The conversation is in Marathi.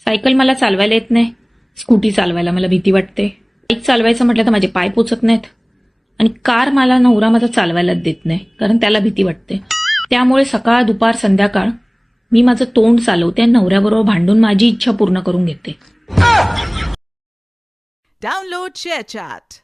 सायकल मला चालवायला येत नाही, स्कूटी चालवायला मला भीती वाटते, बाईक चालवायचं म्हटलं तर माझे पाय पोचत नाहीत, आणि कार मला नवरा माझा चालवायलाच देत नाही कारण त्याला भीती वाटते. त्यामुळे सकाळ दुपार संध्याकाळ मी माझं तोंड चालवते आणि नवऱ्याबरोबर भांडून माझी इच्छा पूर्ण करून घेते. Download ShareChat.